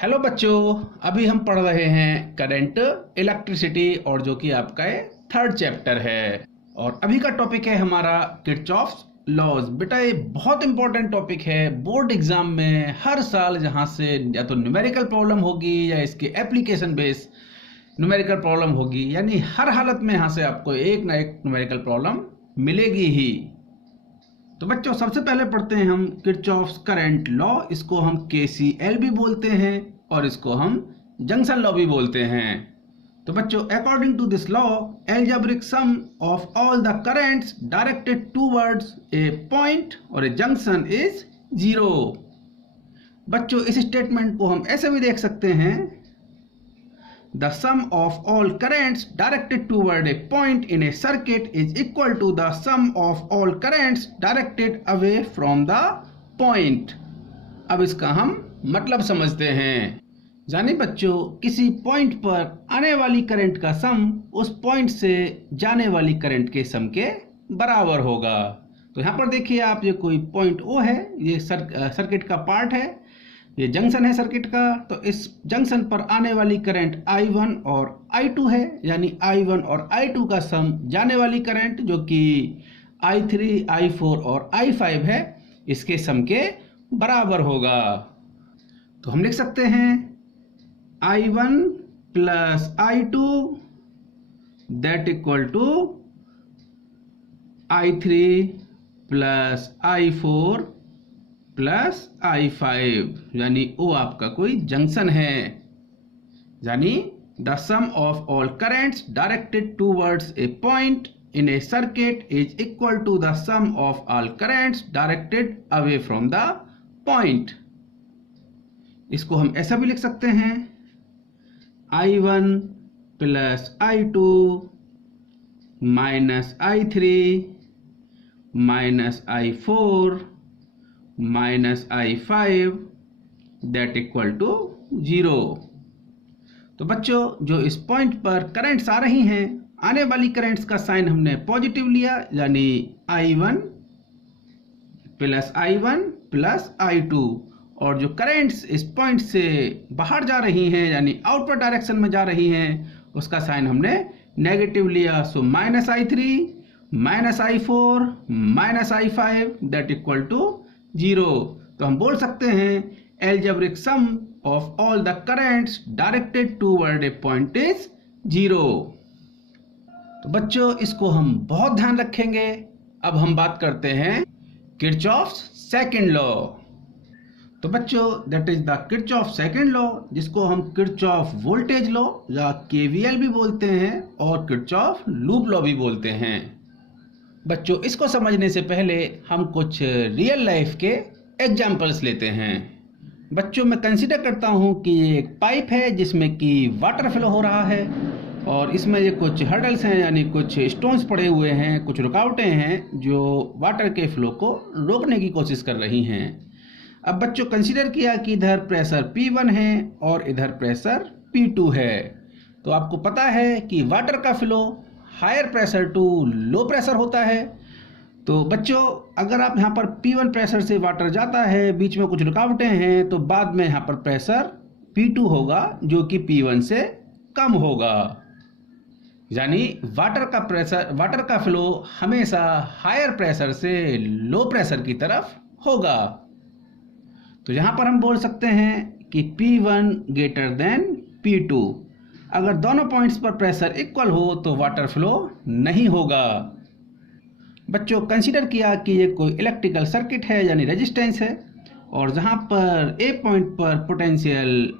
Hello बच्चों, अभी हम पढ़ रहे हैं करंट इलेक्ट्रिसिटी और जो कि आपका थर्ड चैप्टर है। और अभी का टॉपिक है हमारा किरचॉफ्स लॉज। बेटा ये बहुत इंपॉर्टेंट टॉपिक है। बोर्ड एग्जाम में हर साल जहाँ से या तो न्यूमेरिकल प्रॉब्लम होगी या इसके एप्लीकेशन बेस न्यूमेरिकल प्रॉब्लम होगी, यानी हर हालत में यहाँ से आपको एक ना एक न्यूमेरिकल प्रॉब्लम मिलेगी ही। तो बच्चों सबसे पहले पढ़ते हैं हम किरचॉफ्स करंट लॉ। इसको हम केसीएल भी बोलते हैं और इसको हम जंक्शन लॉ भी बोलते हैं। तो बच्चों according to this law, algebraic sum of all the currents directed towards a point और ए जंक्शन इज 0। बच्चों इस स्टेटमेंट को हम ऐसे भी देख सकते हैं, the sum of all currents directed toward a point in a circuit is equal to the sum of all currents directed away from the point। अब इसका हम मतलब समझते हैं। जाने बच्चों, किसी पॉइंट पर आने वाली करंट का सम उस पॉइंट से जाने वाली करंट के सम के बराबर होगा। तो यहाँ पर देखिए आप, ये कोई पॉइंट O है, ये सर्किट का पार्ट है, ये जंक्शन है सर्किट का। तो इस जंक्शन पर आने वाली करंट I1 और I2 है, यानी I1 और I2 का सम जाने वाली करंट जो कि I3, I4 और I5 है, इसके सम के बराबर होगा। तो हम लिख सकते हैं I1 plus I2 that equal to I3 plus I4 plus I5, यानी वो आपका कोई जंक्शन है। यानी the sum of all currents directed towards a point in a circuit is equal to the sum of all currents directed away from the point. इसको हम ऐसा भी लिख सकते हैं I1 plus I2 minus I3 minus I4 minus I5 that equal to 0। तो बच्चों जो इस पॉइंट पर करंट्स आ रही हैं, आने वाली करंट्स का साइन हमने पॉजिटिव लिया, यानी I1 प्लस I2। और जो करंट्स इस पॉइंट से बाहर जा रही हैं, यानी आउटवर्ड डायरेक्शन में जा रही हैं, उसका साइन हमने नेगेटिव लिया। So minus I3 minus I4 minus I5 that equal to 0। तो हम बोल सकते हैं algebraic sum of all the currents directed toward a point is 0। तो बच्चों इसको हम बहुत ध्यान रखेंगे। अब हम बात करते हैं किरचॉफ्स सेकंड लॉ। तो बच्चों that is the Kirchhoff second law, जिसको हम किरचॉफ वोल्टेज लॉ या केवीएल भी बोलते हैं और किरचॉफ लूप लॉ भी बोलते हैं। बच्चों इसको समझने से पहले हम कुछ रियल लाइफ के एग्जाम्पल्स लेते हैं। बच्चों मैं कंसीडर करता हूँ कि ये एक पाइप है जिसमें कि वाटर फ्लो हो रहा है और इसमें ये कुछ हर्डल्स हैं, यानी कुछ स्टोन्स पड़े हुए हैं, कुछ रुकावटें हैं जो वाटर के फ्लो को रोकने की कोशिश कर रही हैं। अब बच्चों कंसीडर किया कि इधर प्रेशर P1 है और इधर प्रेशर P2 है। तो आपको पता है कि वाटर का flow higher pressure to low pressure होता है। तो बच्चों अगर आप यहाँ पर P1 प्रेशर से वाटर जाता है, बीच में कुछ रुकावटें हैं, तो बाद में यहाँ पर प्रेशर P2 होगा जो कि P1 से कम होगा। यानी वाटर का फ्लो हमेशा हायर प्रेशर से लो प्रेशर की तरफ होगा। तो यहाँ पर हम बोल सकते हैं कि P1 ग्रेटर देन P2। अगर दोनों पॉइंट्स पर प्रेशर इक्वल हो तो वाटर फ्लो नहीं होगा। बच्चों कंसीडर किया कि ये कोई इलेक्ट्रिकल सर्किट है, यानी रेजिस्टेंस है, और जहाँ पर A पॉइंट पर पोटेंशियल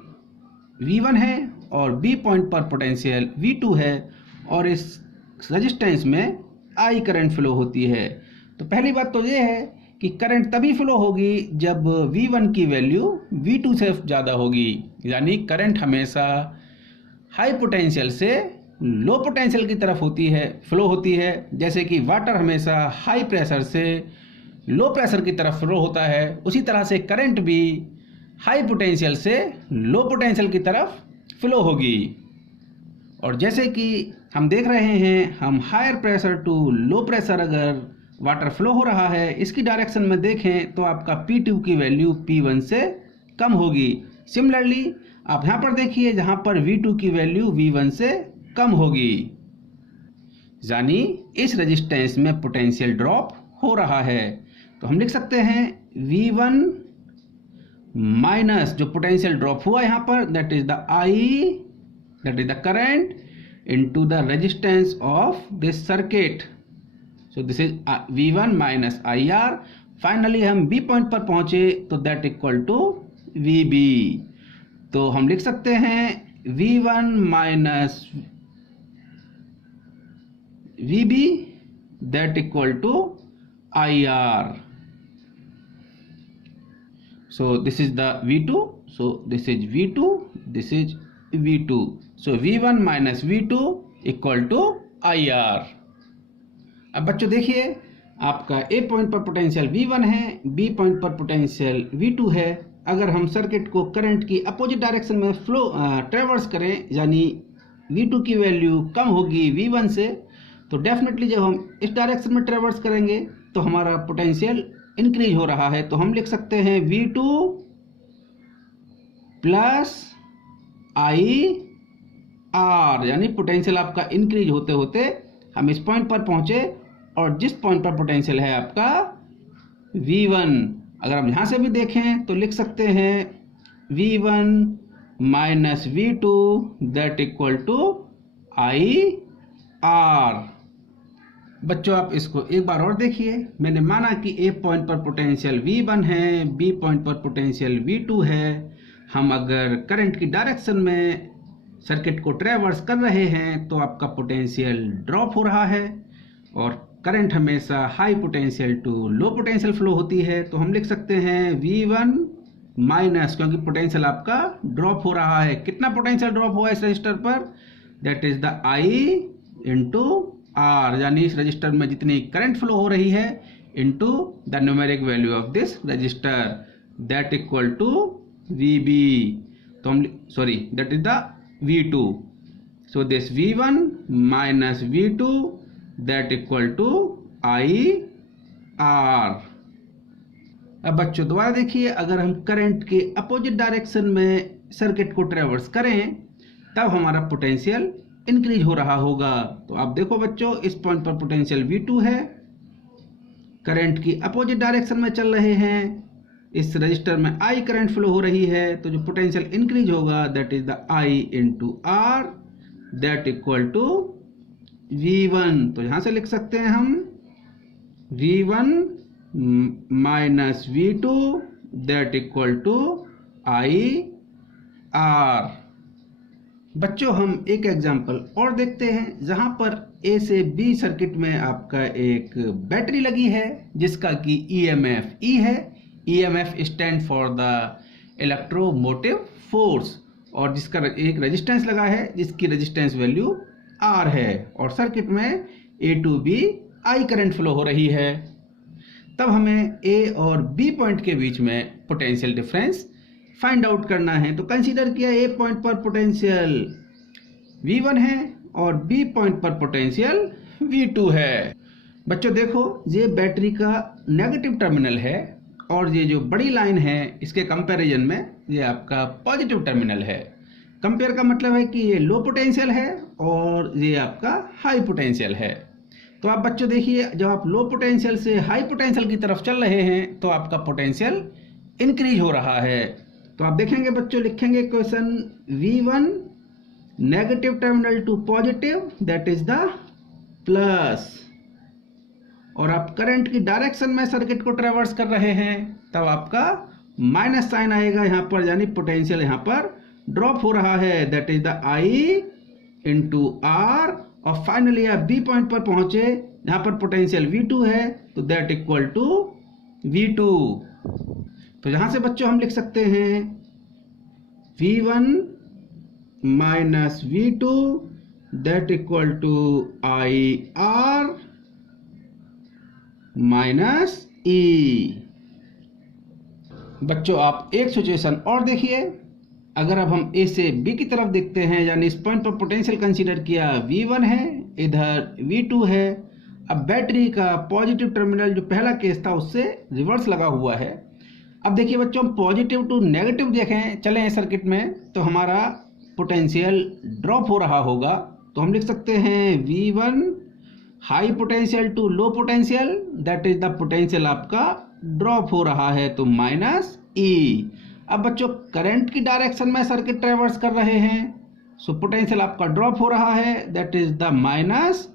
V1 है और B पॉइंट पर पोटेंशियल V2 है और इस रेजिस्टेंस में I करंट फ्लो होती है। तो पहली बात तो ये है कि करंट तभी फ्लो होगी जब V1 की वैल्यू V2 से ज़्यादा होगी, यानी करंट हमेशा हाई पोटेंशियल से लो पोटेंशियल की तरफ फ्लो होती है। जैसे कि वाटर हमेशा हाई प्रेशर से लो प्रेशर की तरफ फ्लो होता है, उसी तरह से करंट भी हाई पोटेंशियल से लो पोटेंशियल की तरफ फ्लो होगी। और जैसे कि हम देख रहे हैं, हम higher pressure to low pressure अगर वाटर फ्लो हो रहा है, इसकी डायरेक्शन में देखें तो आपका P2 की वैल्यू P1 से कम होगी। सिमिलरली आप यहाँ पर देखिए, जहाँ पर V2 की वैल्यू V1 से कम होगी, यानी इस रेजिस्टेंस में पोटेंशियल ड्रॉप हो रहा है। तो हम लिख सकते हैं V1 माइनस जो पोटेंशियल ड्रॉप हुआ यहाँ पर, that is the I, that is the current into the resistance of this circuit. So this is V1 minus IR. Finally हम B पॉइंट पर पहुंचे तो that equal to VB. तो हम लिख सकते हैं V1 minus VB that equal to IR. So this is the V2. So this is V2. This is V2. So V1 minus V2 equal to IR. अब बच्चों देखिए, आपका A पॉइंट पर पोटेंशियल V1 है, B पॉइंट पर potential V2 है। अगर हम सर्किट को करंट की अपोजिट डायरेक्शन में फ्लो ट्रेवर्स करें, यानी V2 की वैल्यू कम होगी V1 से, तो डेफिनेटली जब हम इस डायरेक्शन में ट्रेवर्स करेंगे तो हमारा पोटेंशियल इंक्रीज हो रहा है। तो हम लिख सकते हैं V2 प्लस IR, यानी पोटेंशियल आपका इंक्रीज होते होते हम इस पॉइंट पर पहुंचे, और जिस पॉइंट पर पोटेंशियल है आपका V1, अगर हम यहां से भी देखें तो लिख सकते हैं V1 minus V2 that equal to IR। बच्चों आप इसको एक बार और देखिए, मैंने माना कि A पॉइंट पर पोटेंशियल V1 है, B पॉइंट पर पोटेंशियल V2 है। हम अगर करंट की डायरेक्शन में सर्किट को ट्रेवर्स कर रहे हैं तो आपका पोटेंशियल ड्रॉप हो रहा है, और करंट हमेशा high potential to low potential flow होती है। तो हम लिख सकते हैं V1 माइनस, क्योंकि पोटेंशियल आपका ड्रॉप हो रहा है, कितना पोटेंशियल ड्रॉप हुआ इस रजिस्टर पर, that is the I into R, यानी इस रजिस्टर में जितनी करंट फ्लो हो रही है into the numeric value of this resistor, that equal to VB। तो हम sorry that is the V2. So this V1 minus V2 that equal to IR. अब बच्चों दोबारा देखिए, अगर हम करंट के अपोजिट डायरेक्शन में सर्किट को ट्रेवर्स करें तब हमारा पोटेंशियल इंक्रीज हो रहा होगा। तो आप देखो बच्चों, इस पॉइंट पर पोटेंशियल V2 है, करंट की अपोजिट डायरेक्शन में चल रहे हैं, इस रजिस्टर में I करंट फ्लो हो रही है, तो जो पोटेंशियल इंक्रीज होगा that is the I into R that equal to V1। तो यहां से लिख सकते हैं हम V1 minus V2 that equal to IR। बच्चों हम एक एग्जांपल और देखते हैं, जहां पर A से B सर्किट में आपका एक बैटरी लगी है जिसका कि EMF E है। EMF stand for the electromotive force, और जिसका एक रेजिस्टेंस लगा है जिसकी रेजिस्टेंस वैल्यू R है, और सर्किट में A to B I current flow हो रही है। तब हमें A और B पॉइंट के बीच में पोटेंशियल डिफरेंस फाइंड आउट करना है। तो कंसीडर किया A पॉइंट पर पोटेंशियल V1 है और B पॉइंट पर पोटेंशियल V2 है। बच्चों देखो, ये बैटरी का नेगेटिव टर्मिनल है, और ये जो बड़ी लाइन है इसके कंपैरिजन में ये आपका पॉजिटिव टर्मिनल है। कंपेयर का मतलब है कि ये लो पोटेंशियल है और ये आपका हाई पोटेंशियल है। तो आप बच्चों देखिए, जब आप लो पोटेंशियल से हाई पोटेंशियल की तरफ चल रहे हैं तो आपका पोटेंशियल इंक्रीज हो रहा है। तो आप देखेंगे बच्चों, लिखेंगे question V1 negative terminal to positive that is the plus, और आप करंट की डायरेक्शन में सर्किट को ट्रेवर्स कर रहे हैं तब आपका माइनस साइन आएगा यहाँ पर, यानी पोटेंशियल यहाँ पर ड्रॉप हो रहा है, that is the I into R। और फाइनली आप B पॉइंट पर पहुंचे यहाँ पर पोटेंशियल V2 है, तो दैट इक्वल टू V2। तो यहां से बच्चों हम लिख सकते हैं V1 minus V2 that equal to IR minus E। बच्चों आप एक सिचुएशन और देखिए, अगर अब हम A से B की तरफ देखते हैं, यानी इस पॉइंट पर पोटेंशियल कंसीडर किया V1 है, इधर V2 है। अब बैटरी का पॉजिटिव टर्मिनल जो पहला केस था उससे रिवर्स लगा हुआ है, अब देखिए बच्चों, हम पॉजिटिव टू नेगेटिव देखें चलें सर्किट में, तो हमारा पोटेंशियल ड्रॉप हो रहा होगा। तो हम लिख सकते हैं V1 high potential to low potential, that is the potential आपका ड्रॉप हो रहा है, तो माइनस ई। अब बच्चों करंट की डायरेक्शन में सर्किट ट्रेवर्स कर रहे हैं, सो पोटेंशियल आपका ड्रॉप हो रहा है, that is the minus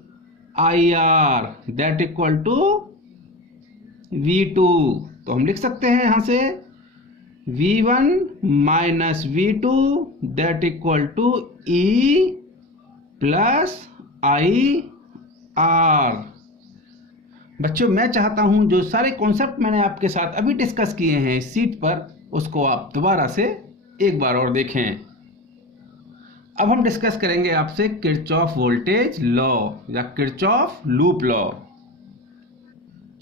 I R, that equal to V2। तो हम लिख सकते हैं यहां से V1 minus V2 that equal to E plus I R. बच्चों मैं चाहता हूं जो सारे कॉन्सेप्ट मैंने आपके साथ अभी डिस्कस किए हैं इस सीट पर, उसको आप दोबारा से एक बार और देखें। अब हम डिस्कस करेंगे आपसे किरचॉफ वोल्टेज लॉ या किरचॉफ लूप लॉ।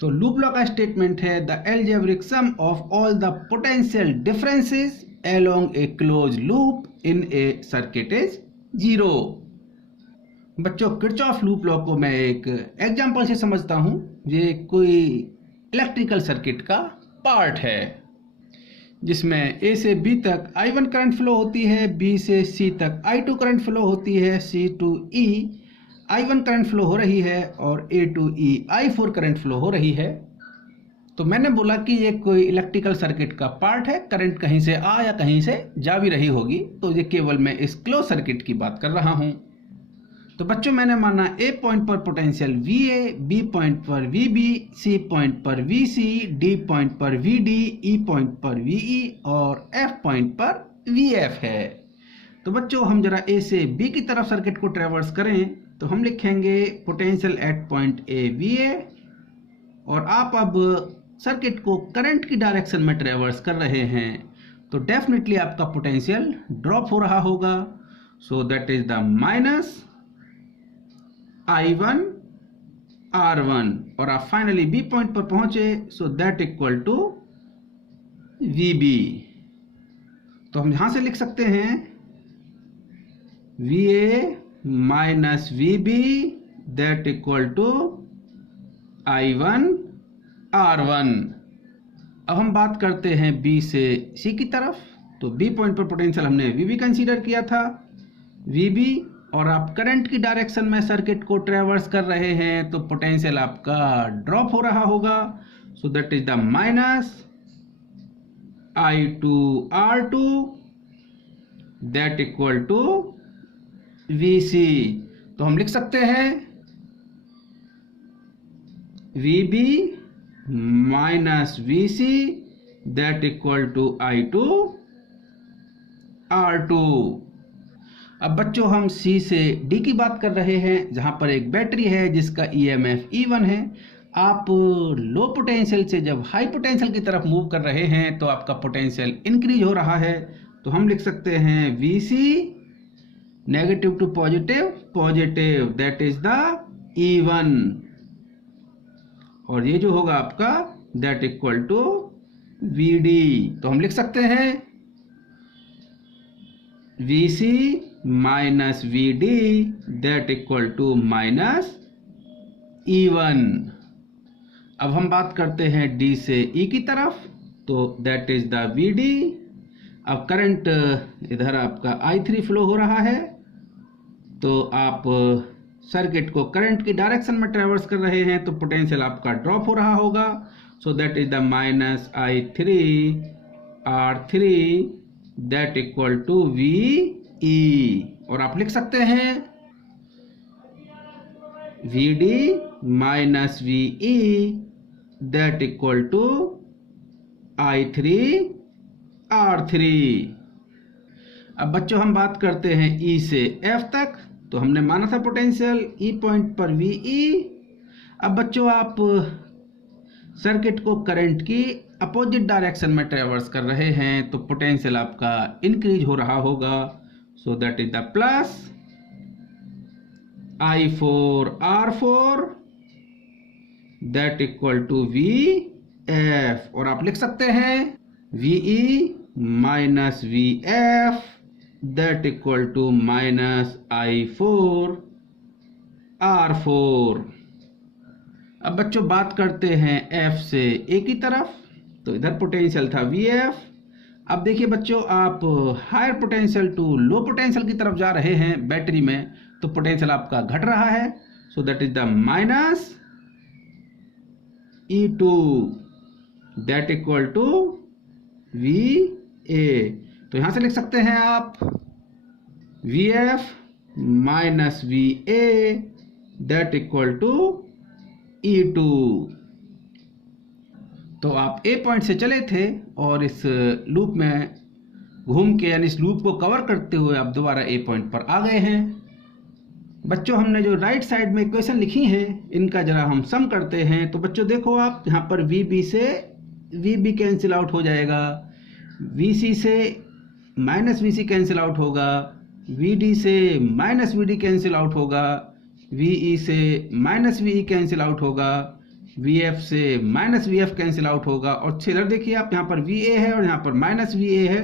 तो लूप लॉ का स्टेटमेंट है the algebraic sum of all the potential differences along a close loop in a circuit is 0। बच्चों किरचॉफ लूप लॉ को मैं एक एग्जांपल से समझता हूं। ये कोई इलेक्ट्रिकल सर्किट का पार्ट है जिसमें A से B तक I1 करंट फ्लो होती है, B से C तक I2 करंट फ्लो होती है, C to E I1 current flow हो रही है और A to E I4 current flow हो रही है। तो मैंने बोला कि ये कोई इलेक्ट्रिकल सर्किट का पार्ट है, करंट कहीं से आ या कहीं से जा भी रही होगी, तो ये केवल मैं इस क्लोज सर्किट की बात कर रहा हूं। तो बच्चों मैंने माना A पॉइंट पर पोटेंशियल VA, B पॉइंट पर VB, C पॉइंट पर VC, D पॉइंट पर VD, E पॉइंट पर VE और F पॉइंट पर VF है। तो बच्चों हम जरा A से B की तरफ सर्किट को ट्रेवर्स करें, तो हम लिखेंगे potential at point A VA, और आप अब सर्किट को करंट की डायरेक्शन में ट्रेवर्स कर रहे हैं, तो डेफिनेटली आपका पोटेंशियल ड्रॉप हो रहा होगा। So that is the minus I1 R1, और आप फाइनली B पॉइंट पर पहुंचे, so that equal to VB। तो हम यहां से लिख सकते हैं VA minus VB that equal to I1 R1। अब हम बात करते हैं B से C की तरफ। तो B पॉइंट पर पोटेंशियल हमने VB कंसीडर किया था, VB, और आप करंट की डायरेक्शन में सर्किट को ट्रेवर्स कर रहे हैं, तो पोटेंशियल आपका ड्रॉप हो रहा होगा। So that is the minus I2 R2 that equal to VC। तो हम लिख सकते हैं VB minus VC that equal to I2 R2। अब बच्चों हम C से D की बात कर रहे हैं, जहां पर एक बैटरी है जिसका EMF E1 है। आप लो पोटेंशियल से जब हाई पोटेंशियल की तरफ मूव कर रहे हैं, तो आपका पोटेंशियल इंक्रीज हो रहा है। तो हम लिख सकते हैं VC negative to positive, positive that is the E1, और ये जो होगा आपका दैट इक्वल टू VD। तो हम लिख सकते हैं VC minus VD that equal to minus E1। अब हम बात करते हैं D से E की तरफ, तो दैट इज द VD। अब करंट इधर आपका I3 फ्लो हो रहा है, तो आप सर्किट को करंट की डायरेक्शन में ट्रेवर्स कर रहे हैं, तो पोटेंशियल आपका ड्रॉप हो रहा होगा। So that is the minus I3 R3 that equal to VE, और आप लिख सकते हैं VD minus VE that equal to I3 R3। अब बच्चों हम बात करते हैं E से F तक। तो हमने माना था पोटेंशियल E पॉइंट पर VE। अब बच्चों आप सर्किट को करंट की अपोजिट डायरेक्शन में ट्रेवर्स कर रहे हैं, तो पोटेंशियल आपका इंक्रीज हो रहा होगा। So that is the plus I4 R4 that equal to VF, और आप लिख सकते हैं VE minus VF that equal to minus I4 R4। अब बच्चों बात करते हैं F से A की तरफ। तो इधर पोटेंशियल था VF। अब देखिए बच्चों, आप higher potential to low potential की तरफ जा रहे हैं बैटरी में, तो पोटेंशियल आपका घट रहा है। So that is the minus E2 that equal to VA। तो यहां से लिख सकते हैं आप VF minus VA that equal to E2। तो आप A पॉइंट से चले थे और इस लूप में घूम के, यानी इस लूप को कवर करते हुए आप दोबारा A पॉइंट पर आ गए हैं। बच्चों, हमने जो राइट साइड में इक्वेशन लिखी हैं, इनका जरा हम सम करते हैं। तो बच्चों देखो, आप यहाँ पर VB से VB कैंसिल आउट हो जाएगा, VC से माइनस VC कैंसिल आउट होगा, VD से माइनस VD कैंसिल आउट होगा, VE से माइनस VE कैंसिल आउट होगा, VF से माइनस VF कैंसिल आउट होगा। और इधर देखिए आप, यहाँ पर VA है और यहाँ पर माइनस VA है,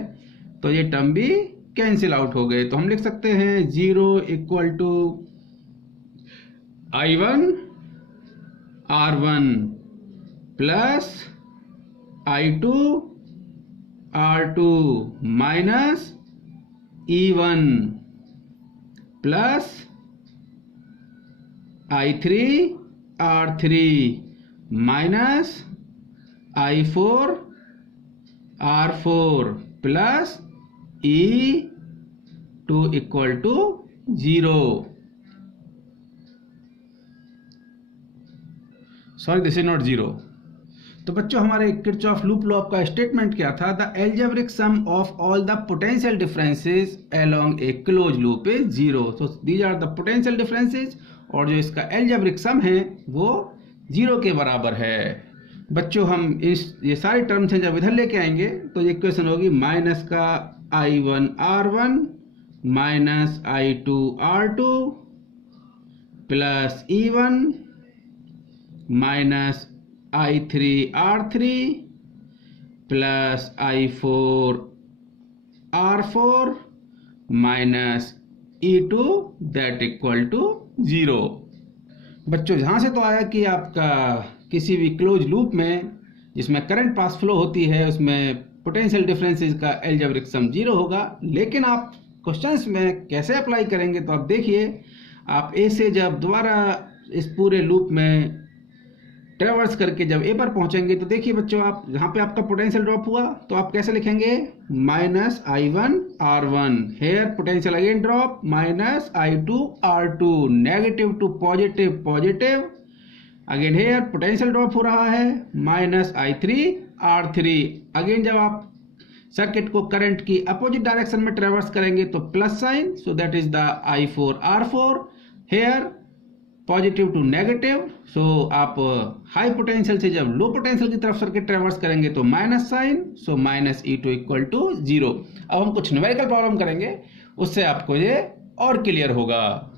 तो ये टर्म भी कैंसिल आउट हो गए। तो हम लिख सकते हैं 0 equal to I1 R1 plus I2 R2 minus E1 plus I3 R3 minus I4 R4 plus E2 equal to 0। Sorry, this is not 0। तो बच्चों, हमारे किरचॉफ लूप लॉ का स्टेटमेंट क्या था? The algebraic sum of all the potential differences along a close loop is 0। So these are the potential differences, और जो इसका algebraic sum है वो 0 के बराबर है। बच्चों, हम ये सारे टर्म्स हैं जब इधर लेके आएंगे तो ये इक्वेशन होगी माइनस का I1 R1 minus I2 R2 plus E1 minus I3 R3 plus I4 R4 minus E2 that equal to 0। बच्चों, जहां से तो आया कि आपका किसी भी क्लोज लूप में जिसमें करंट पास फ्लो होती है उसमें पोटेंशियल डिफरेंसेस का एल्जेब्रिक सम 0 होगा। लेकिन आप क्वेश्चंस में कैसे अप्लाई करेंगे, तो आप देखिए, आप A से जब दोबारा इस पूरे लूप में ट्रेवर्स करके जब A पर पहुंचेंगे तो देखिए बच्चों, आप यहाँ पे आपका पोटेंशियल ड्रॉप हुआ तो आप कैसे लिखेंगे? Minus I1 R1, here potential again drop, minus I2 R2, negative to positive positive, again here potential drop हो रहा है, माइनस I3 R3। अगेन जब आप सर्किट को करंट की अपोजिट डायरेक्शन में ट्रेवर्स करेंगे तो plus sign, so that is the I4 R4, here positive to negative. So आप हाई पोटेंशियल से जब लो पोटेंशियल की तरफ सर्किट ट्रेवर्स करेंगे तो minus sign, so minus E2 equal to 0। अब हम कुछ न्यूमेरिकल प्रॉब्लम करेंगे, उससे आपको ये और क्लियर होगा।